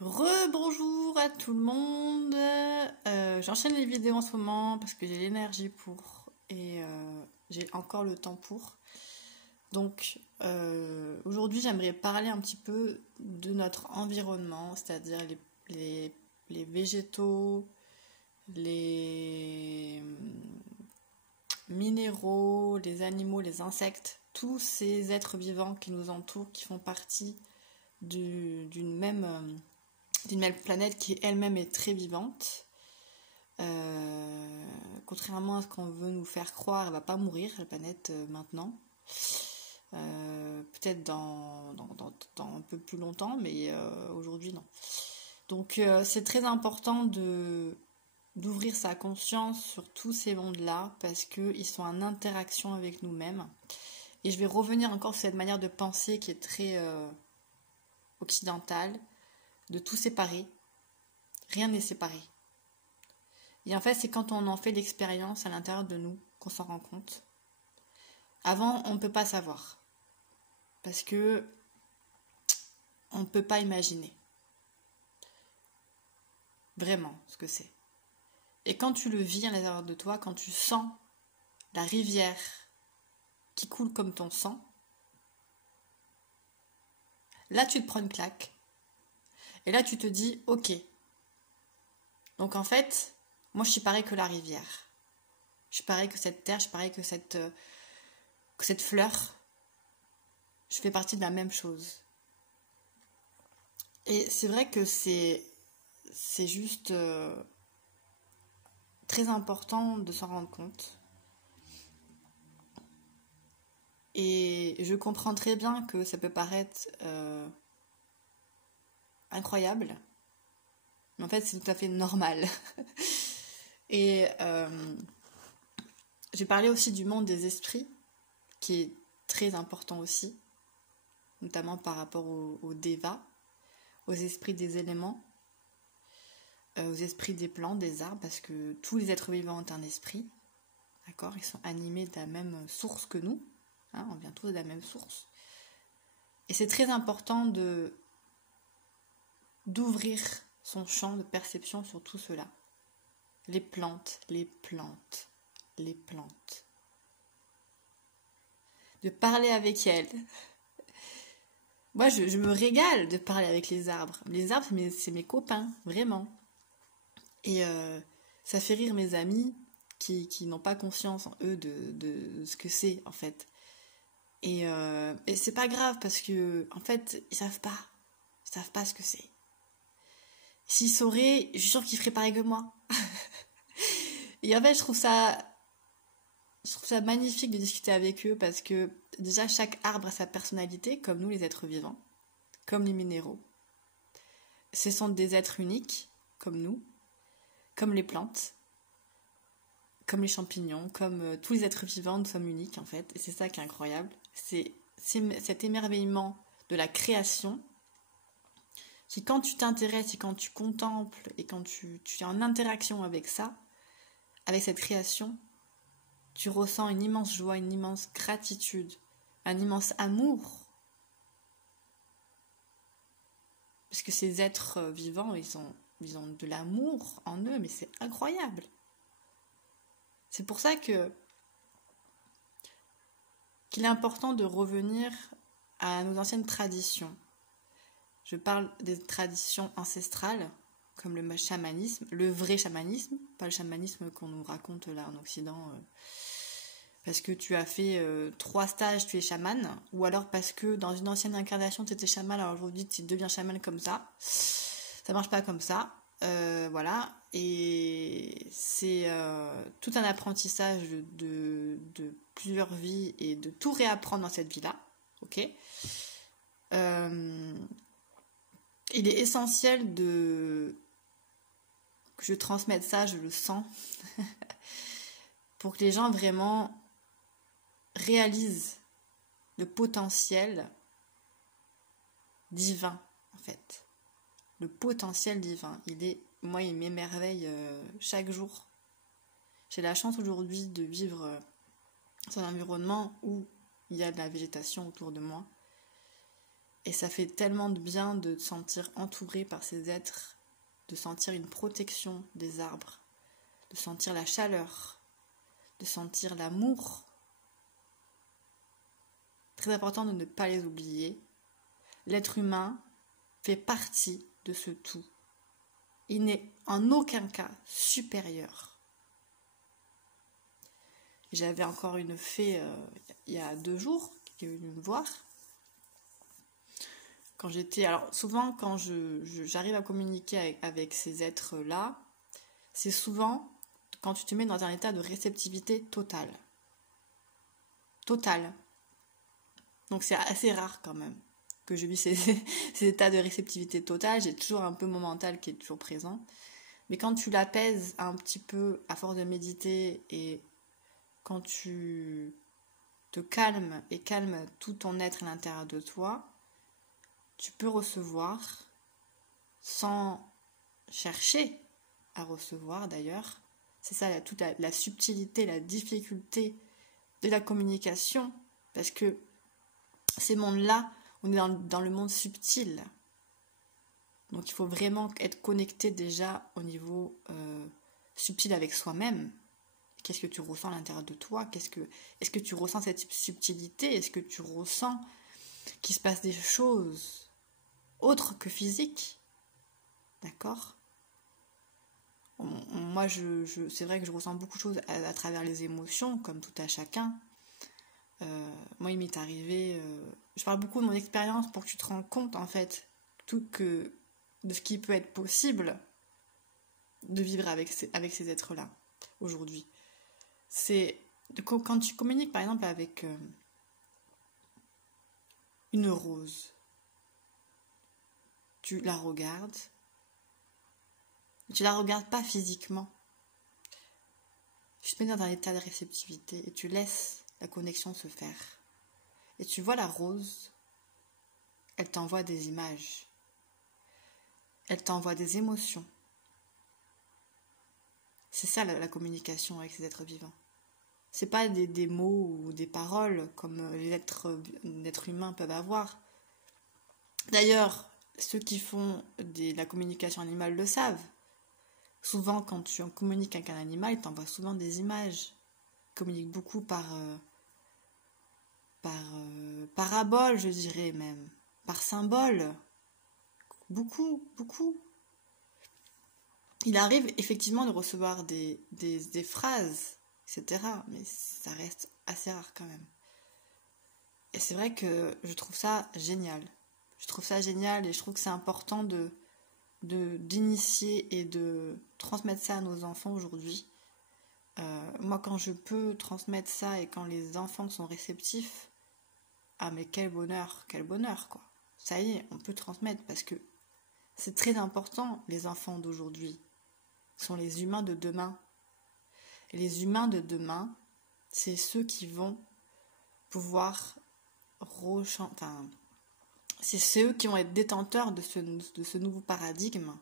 Rebonjour à tout le monde. J'enchaîne les vidéos en ce moment parce que j'ai l'énergie pour et j'ai encore le temps pour. Donc aujourd'hui j'aimerais parler un petit peu de notre environnement, c'est-à-dire les végétaux, les minéraux, les animaux, les insectes, tous ces êtres vivants qui nous entourent, qui font partie d'une même planète qui elle-même est très vivante. Contrairement à ce qu'on veut nous faire croire, elle va pas mourir, la planète, maintenant. Peut-être dans un peu plus longtemps, mais aujourd'hui non. Donc c'est très important d'ouvrir sa conscience sur tous ces mondes-là parce qu'ils sont en interaction avec nous-mêmes. Et je vais revenir encore sur cette manière de penser qui est très occidentale, de tout séparer. Rien n'est séparé. Et en fait, c'est quand on en fait l'expérience à l'intérieur de nous qu'on s'en rend compte. Avant, on ne peut pas savoir. Parce que on ne peut pas imaginer vraiment ce que c'est. Et quand tu le vis à l'intérieur de toi, quand tu sens la rivière qui coule comme ton sang, là tu te prends une claque. Et là tu te dis, ok. Donc en fait, moi je suis pareil que la rivière. Je suis pareil que cette terre, je suis pareil que cette fleur. Je fais partie de la même chose. Et c'est vrai que c'est juste très important de s'en rendre compte. Et je comprends très bien que ça peut paraître incroyable, mais en fait c'est tout à fait normal. Et j'ai parlé aussi du monde des esprits, qui est très important aussi, notamment par rapport aux devas, aux esprits des éléments, aux esprits des plantes, des arbres, parce que tous les êtres vivants ont un esprit, d'accord? Ils sont animés de la même source que nous, hein, on vient tous de la même source. Et c'est très important d'ouvrir son champ de perception sur tout cela. Les plantes, les plantes, les plantes. De parler avec elles. Moi, je me régale de parler avec les arbres. Les arbres, c'est mes copains, vraiment. Et ça fait rire mes amis qui n'ont pas conscience, eux, de ce que c'est, en fait. Et c'est pas grave parce que, en fait, ils savent pas. Ils savent pas ce que c'est. S'ils sauraient, je suis sûre qu'ils feraient pareil que moi. Et en fait, je trouve ça magnifique de discuter avec eux parce que déjà, chaque arbre a sa personnalité, comme nous, les êtres vivants, comme les minéraux. Ce sont des êtres uniques, comme nous, comme les plantes, comme les champignons, comme tous les êtres vivants, nous sommes uniques, en fait. Et c'est ça qui est incroyable. C'est cet émerveillement de la création qui, quand tu t'intéresses et quand tu contemples et quand tu es en interaction avec ça, avec cette création, tu ressens une immense joie, une immense gratitude, un immense amour. Parce que ces êtres vivants, ils ont de l'amour en eux, mais c'est incroyable. C'est pour ça qu'il est important de revenir à nos anciennes traditions. Je parle des traditions ancestrales, comme le chamanisme, le vrai chamanisme, pas le chamanisme qu'on nous raconte là en Occident, parce que tu as fait 3 stages, tu es chaman, ou alors parce que dans une ancienne incarnation tu étais chaman, alors aujourd'hui tu deviens chaman comme ça. Ça marche pas comme ça. Voilà. Et c'est tout un apprentissage de plusieurs vies et de tout réapprendre dans cette vie-là. Ok. Il est essentiel que je transmette ça, je le sens, pour que les gens vraiment réalisent le potentiel divin, en fait. Le potentiel divin. Moi, il m'émerveille chaque jour. J'ai la chance aujourd'hui de vivre dans un environnement où il y a de la végétation autour de moi. Et ça fait tellement de bien de te sentir entouré par ces êtres, de sentir une protection des arbres, de sentir la chaleur, de sentir l'amour. Très important de ne pas les oublier. L'être humain fait partie de ce tout. Il n'est en aucun cas supérieur. J'avais encore une fée il y a 2 jours qui est venue me voir. Quand j'étais, alors souvent quand j'arrive à communiquer avec ces êtres-là, c'est souvent quand tu te mets dans un état de réceptivité totale. Totale. Donc c'est assez rare quand même que je vis ces états de réceptivité totale. J'ai toujours un peu mon mental qui est toujours présent. Mais quand tu l'apaises un petit peu à force de méditer et quand tu te calmes et calmes tout ton être à l'intérieur de toi, tu peux recevoir sans chercher à recevoir d'ailleurs. C'est ça toute la subtilité, la difficulté de la communication. Parce que ces mondes-là, on est dans le monde subtil. Donc il faut vraiment être connecté déjà au niveau subtil avec soi-même. Qu'est-ce que tu ressens à l'intérieur de toi? Est-ce que tu ressens cette subtilité? Est-ce que tu ressens qu'il se passe des choses autres que physiques? D'accord? Moi, c'est vrai que je ressens beaucoup de choses à travers les émotions, comme tout à chacun. Moi, il m'est arrivé... je parle beaucoup de mon expérience pour que tu te rendes compte, en fait, de ce qui peut être possible de vivre avec ces êtres-là, aujourd'hui. C'est quand tu communiques, par exemple, avec une rose, tu la regardes, tu la regardes pas physiquement. Tu te mets dans un état de réceptivité et tu laisses la connexion se faire. Et tu vois la rose, elle t'envoie des images. Elle t'envoie des émotions. C'est ça la communication avec ces êtres vivants. C'est pas des mots ou des paroles comme les êtres humains peuvent avoir. D'ailleurs, ceux qui font la communication animale le savent. Souvent, quand tu en communiques avec un animal, il t'envoie souvent des images. Il communique beaucoup par parabole, je dirais même. Par symbole. Beaucoup, beaucoup. Il arrive effectivement de recevoir des phrases, etc. Mais ça reste assez rare quand même. Et c'est vrai que je trouve ça génial. Je trouve ça génial et je trouve que c'est important d'initier et de transmettre ça à nos enfants aujourd'hui. Moi, quand je peux transmettre ça et quand les enfants sont réceptifs, ah mais quel bonheur, quoi. Ça y est, on peut transmettre parce que c'est très important, les enfants d'aujourd'hui sont les humains de demain. Et les humains de demain, c'est ceux qui vont pouvoir c'est ceux qui vont être détenteurs de ce nouveau paradigme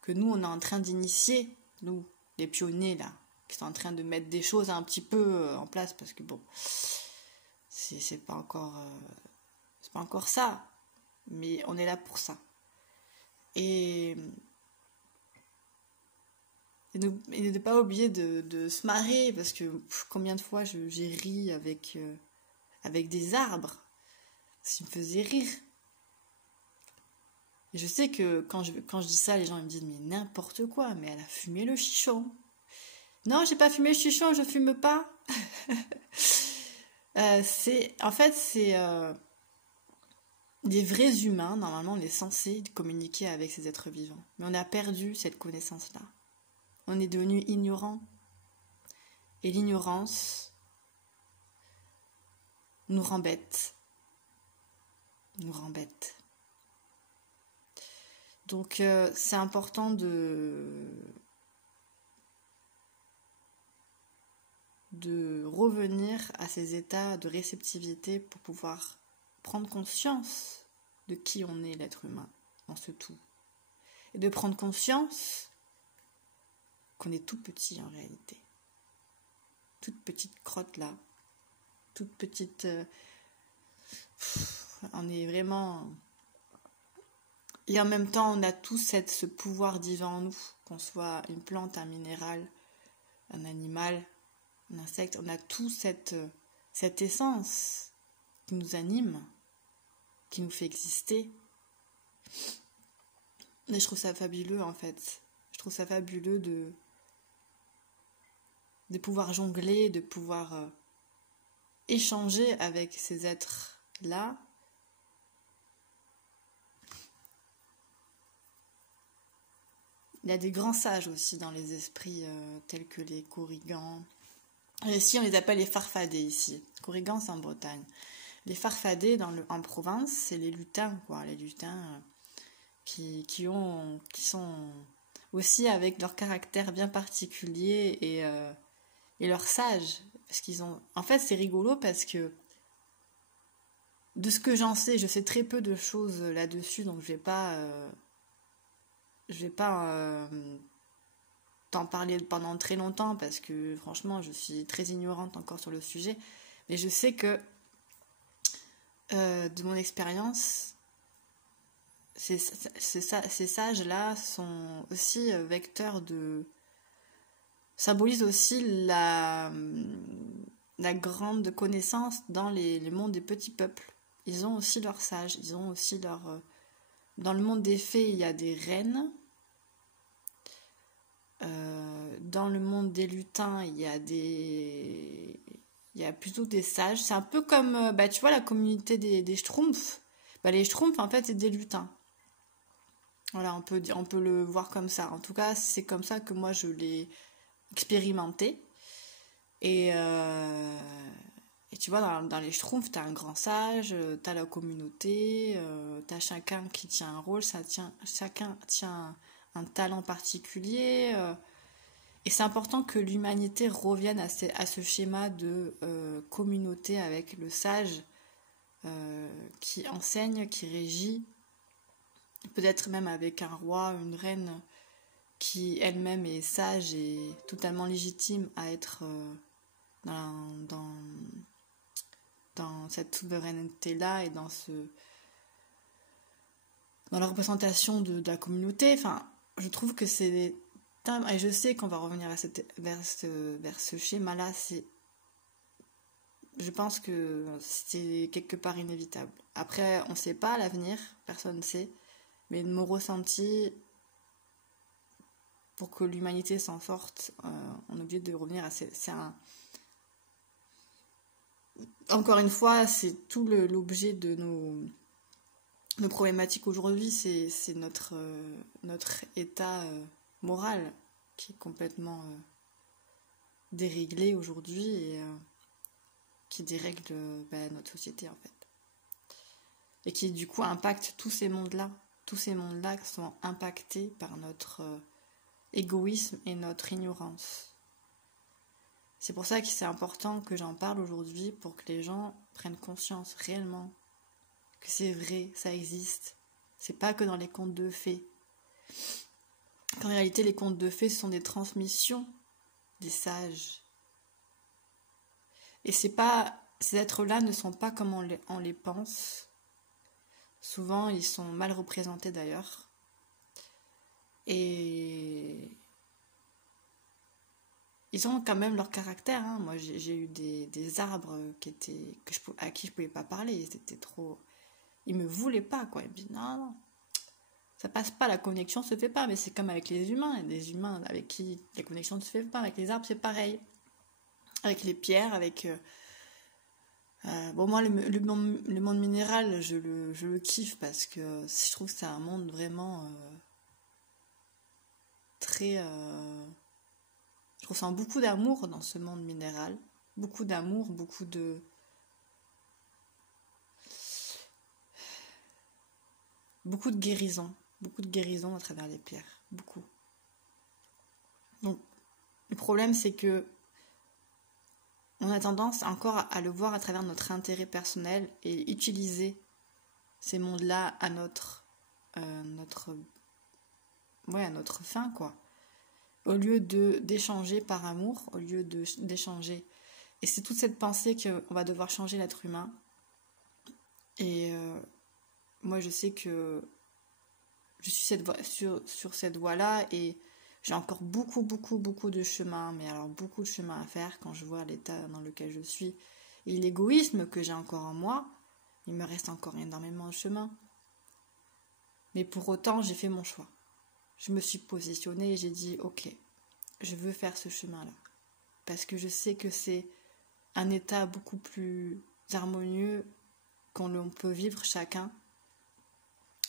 que nous, on est en train d'initier, nous, les pionniers, là, qui sont en train de mettre des choses un petit peu en place, parce que bon, c'est pas encore ça, mais on est là pour ça. Et de ne pas oublier de se marrer, parce que combien de fois j'ai ri avec des arbres, ça me faisait rire. Et je sais que quand je dis ça, les gens ils me disent mais n'importe quoi, mais elle a fumé le chichon. Non, j'ai pas fumé le chichon, je fume pas. C'est des vrais humains. Normalement, on est censé communiquer avec ces êtres vivants, mais on a perdu cette connaissance-là. On est devenu ignorant, et l'ignorance nous rend bêtes. Donc c'est important de revenir à ces états de réceptivité pour pouvoir prendre conscience de qui on est, l'être humain, dans ce tout. Et de prendre conscience qu'on est tout petit en réalité. Toute petite crotte là, toute petite... On est vraiment... Et en même temps, on a tous ce pouvoir divin en nous, qu'on soit une plante, un minéral, un animal, un insecte. On a tous cette essence qui nous anime, qui nous fait exister. Et je trouve ça fabuleux, en fait. Je trouve ça fabuleux de pouvoir jongler, de pouvoir échanger avec ces êtres-là. Il y a des grands sages aussi dans les esprits, tels que les Korrigans. Ici, on les appelle les farfadets, ici. Korrigans, c'est en Bretagne. Les farfadets, en province, c'est les lutins, quoi. Les lutins qui sont aussi avec leur caractère bien particulier et leur sage. Parce qu'ils ont... En fait, c'est rigolo parce que de ce que j'en sais, je sais très peu de choses là-dessus, donc je vais pas t'en parler pendant très longtemps parce que franchement je suis très ignorante encore sur le sujet, mais je sais que de mon expérience ces sages-là sont aussi vecteurs symbolisent aussi la grande connaissance dans les mondes des petits peuples. Ils ont aussi leurs sages, ils ont aussi leur... Dans le monde des fées, il y a des reines. Dans le monde des lutins, il y a plutôt des sages. C'est un peu comme, tu vois, la communauté des Schtroumpfs. Les Schtroumpfs, en fait, c'est des lutins. Voilà, on peut le voir comme ça. En tout cas, c'est comme ça que moi, je l'ai expérimenté. Et tu vois, dans les Schtroumpfs, t'as un grand sage, t'as la communauté, t'as chacun qui tient un rôle, chacun tient un talent particulier. Et c'est important que l'humanité revienne à ce schéma de communauté avec le sage qui enseigne, qui régit, peut-être même avec un roi, une reine qui elle-même est sage et totalement légitime à être dans cette souveraineté-là et dans la représentation de la communauté. Enfin, je trouve que c'est... Et je sais qu'on va revenir vers ce schéma-là. Je pense que c'est quelque part inévitable. Après, on ne sait pas l'avenir, personne ne sait. Mais de mon ressenti, pour que l'humanité s'en sorte, on est obligé de revenir à... Encore une fois, c'est tout l'objet de nos problématiques aujourd'hui, c'est notre état moral qui est complètement déréglé aujourd'hui et qui dérègle notre société en fait. Et qui du coup impacte tous ces mondes-là. Tous ces mondes-là sont impactés par notre égoïsme et notre ignorance. C'est pour ça que c'est important que j'en parle aujourd'hui pour que les gens prennent conscience réellement que c'est vrai, ça existe. C'est pas que dans les contes de fées. En réalité, les contes de fées, ce sont des transmissions des sages. Et ces êtres-là ne sont pas comme on les pense. Souvent, ils sont mal représentés d'ailleurs. Et ils ont quand même leur caractère. Hein. Moi, j'ai eu des arbres à qui je pouvais pas parler. C'était trop... Ils me voulaient pas, quoi. Ils me disaient non, ça passe pas, la connexion se fait pas. Mais c'est comme avec les humains. Il y a des humains avec qui la connexion ne se fait pas. Avec les arbres, c'est pareil. Avec les pierres, avec... moi, le monde minéral, je le kiffe parce que je trouve que c'est un monde vraiment très... je ressens beaucoup d'amour dans ce monde minéral. Beaucoup d'amour, beaucoup de guérison. Beaucoup de guérison à travers les pierres. Beaucoup. Donc, le problème, c'est que on a tendance encore à le voir à travers notre intérêt personnel et utiliser ces mondes-là à notre fin, quoi. Au lieu d'échanger par amour, au lieu d'échanger. Et c'est toute cette pensée qu'on va devoir changer l'être humain. Et moi, je sais que je suis sur cette voie-là et j'ai encore beaucoup, beaucoup, beaucoup de chemin, mais alors beaucoup de chemin à faire quand je vois l'état dans lequel je suis et l'égoïsme que j'ai encore en moi. Il me reste encore énormément de chemin. Mais pour autant, j'ai fait mon choix. Je me suis positionnée et j'ai dit, ok, je veux faire ce chemin-là. Parce que je sais que c'est un état beaucoup plus harmonieux qu'on peut vivre chacun.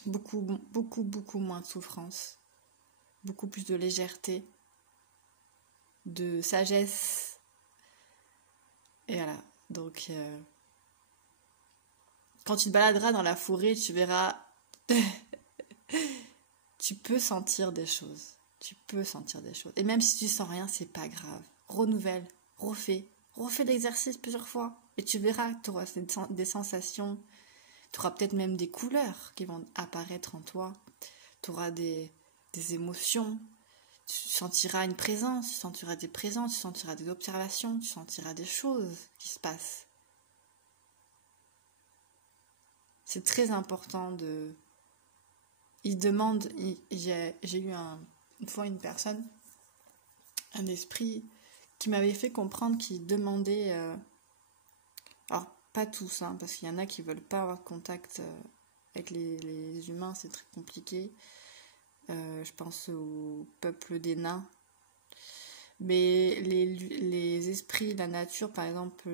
Beaucoup, beaucoup, beaucoup moins de souffrance. Beaucoup plus de légèreté. De sagesse. Et voilà. Donc, quand tu te baladeras dans la forêt, tu verras... tu peux sentir des choses. Tu peux sentir des choses. Et même si tu sens rien, c'est pas grave. Renouvelle, refais l'exercice plusieurs fois. Et tu verras que tu auras des sensations. Tu auras peut-être même des couleurs qui vont apparaître en toi. Tu auras des émotions. Tu sentiras une présence, tu sentiras des présences, tu sentiras des observations, tu sentiras des choses qui se passent. C'est très important de... J'ai eu une fois une personne, un esprit, qui m'avait fait comprendre qu'il demandait... alors, pas tous, hein, parce qu'il y en a qui veulent pas avoir contact avec les humains, c'est très compliqué. Je pense au peuple des nains. Mais les esprits, la nature, par exemple...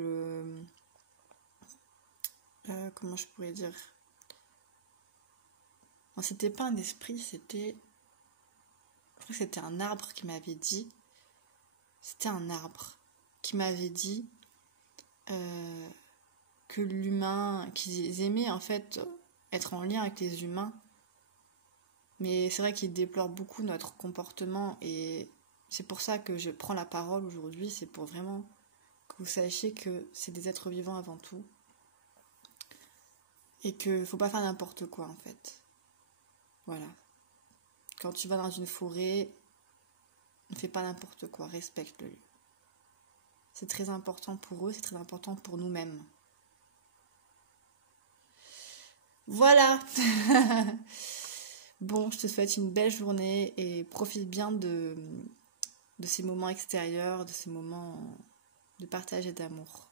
comment je pourrais dire... Non, c'était pas un esprit, c'était... Je crois que c'était un arbre qui m'avait dit... C'était un arbre qui m'avait dit que l'humain... qu'ils aimaient en fait être en lien avec les humains. Mais c'est vrai qu'ils déplorent beaucoup notre comportement et c'est pour ça que je prends la parole aujourd'hui. C'est pour vraiment que vous sachiez que c'est des êtres vivants avant tout. Et qu'il faut pas faire n'importe quoi en fait. Voilà. Quand tu vas dans une forêt, ne fais pas n'importe quoi, respecte le lieu. C'est très important pour eux, c'est très important pour nous-mêmes. Voilà. Bon, je te souhaite une belle journée et profite bien de ces moments extérieurs, de ces moments de partage et d'amour.